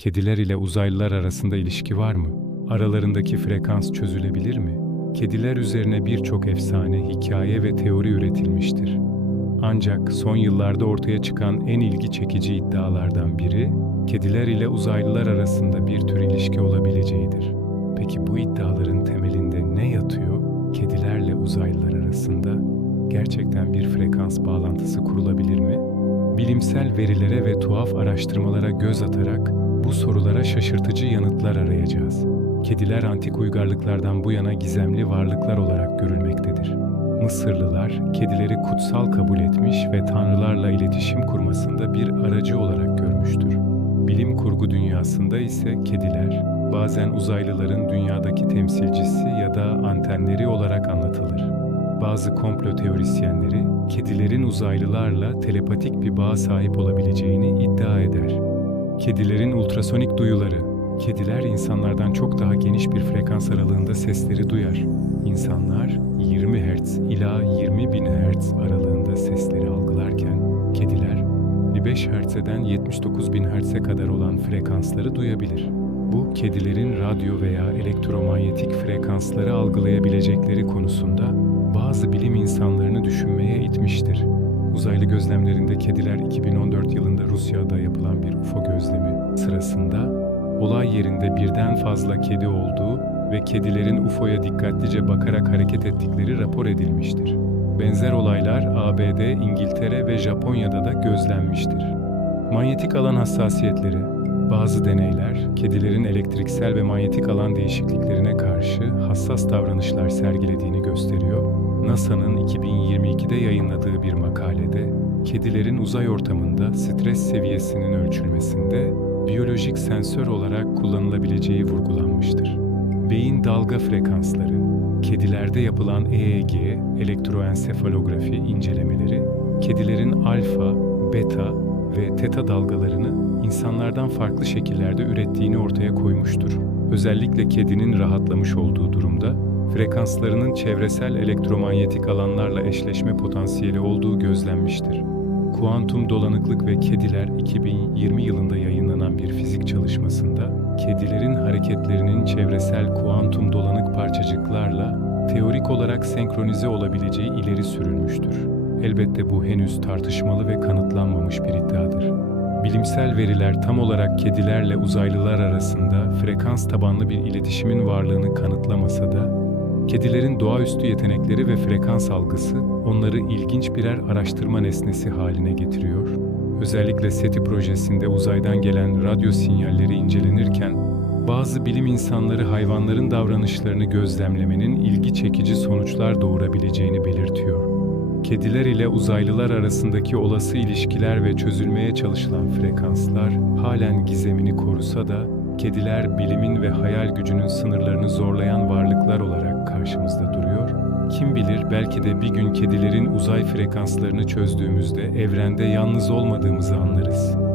Kediler ile uzaylılar arasında ilişki var mı? Aralarındaki frekans çözülebilir mi? Kediler üzerine birçok efsane, hikaye ve teori üretilmiştir. Ancak son yıllarda ortaya çıkan en ilgi çekici iddialardan biri, kediler ile uzaylılar arasında bir tür ilişki olabileceğidir. Peki bu iddiaların temelinde ne yatıyor? Kedilerle uzaylılar arasında gerçekten bir frekans bağlantısı kurulabilir mi? Bilimsel verilere ve tuhaf araştırmalara göz atarak bu sorulara şaşırtıcı yanıtlar arayacağız. Kediler antik uygarlıklardan bu yana gizemli varlıklar olarak görülmektedir. Mısırlılar kedileri kutsal kabul etmiş ve tanrılarla iletişim kurmasında bir aracı olarak görmüştür. Bilim kurgu dünyasında ise kediler bazen uzaylıların dünyadaki temsilcisi ya da antenleri olarak anlatılır. Bazı komplo teorisyenleri kedilerin uzaylılarla telepatik bir bağ sahip olabileceğini iddia eder. Kedilerin ultrasonik duyuları Kediler insanlardan çok daha geniş bir frekans aralığında sesleri duyar. İnsanlar 20 Hz ila 20 bin Hz aralığında sesleri algılarken, kediler 55 Hz'den 79 bin Hz'e kadar olan frekansları duyabilir. Bu, kedilerin radyo veya elektromanyetik frekansları algılayabilecekleri konusunda bazı bilim insanlarını düşünmeye itmiştir. Uzaylı gözlemlerinde kediler 2014 yılında Rusya'da yapılan bir UFO gözlemi sırasında olay yerinde birden fazla kedi olduğu ve kedilerin UFO'ya dikkatlice bakarak hareket ettikleri rapor edilmiştir. Benzer olaylar ABD, İngiltere ve Japonya'da da gözlenmiştir. Manyetik alan hassasiyetleri bazı deneyler, kedilerin elektriksel ve manyetik alan değişikliklerine karşı hassas davranışlar sergilediğini gösteriyor. NASA'nın 2022'de yayınladığı bir makalede, kedilerin uzay ortamında stres seviyesinin ölçülmesinde biyolojik sensör olarak kullanılabileceği vurgulanmıştır. Beyin dalga frekansları, kedilerde yapılan EEG, elektroensefalografi incelemeleri, kedilerin alfa, beta ve teta dalgalarını insanlardan farklı şekillerde ürettiğini ortaya koymuştur. Özellikle kedinin rahatlamış olduğu durumda frekanslarının çevresel elektromanyetik alanlarla eşleşme potansiyeli olduğu gözlenmiştir. Kuantum Dolanıklık ve Kediler 2020 yılında yayınlanan bir fizik çalışmasında kedilerin hareketlerinin çevresel kuantum dolanık parçacıklarla teorik olarak senkronize olabileceği ileri sürülmüştür. Elbette bu henüz tartışmalı ve kanıtlanmamış bir iddiadır. Bilimsel veriler tam olarak kedilerle uzaylılar arasında frekans tabanlı bir iletişimin varlığını kanıtlamasa da Kedilerin doğaüstü yetenekleri ve frekans algısı onları ilginç birer araştırma nesnesi haline getiriyor. Özellikle SETI projesinde uzaydan gelen radyo sinyalleri incelenirken bazı bilim insanları hayvanların davranışlarını gözlemlemenin ilgi çekici sonuçlar doğurabileceğini belirtiyor. Kediler ile uzaylılar arasındaki olası ilişkiler ve çözülmeye çalışılan frekanslar halen gizemini korusa da kediler bilimin ve hayal gücünün sınırlarını zorlayan varlıklar olarak karşımızda duruyor. Kim bilir belki de bir gün kedilerin uzay frekanslarını çözdüğümüzde evrende yalnız olmadığımızı anlarız.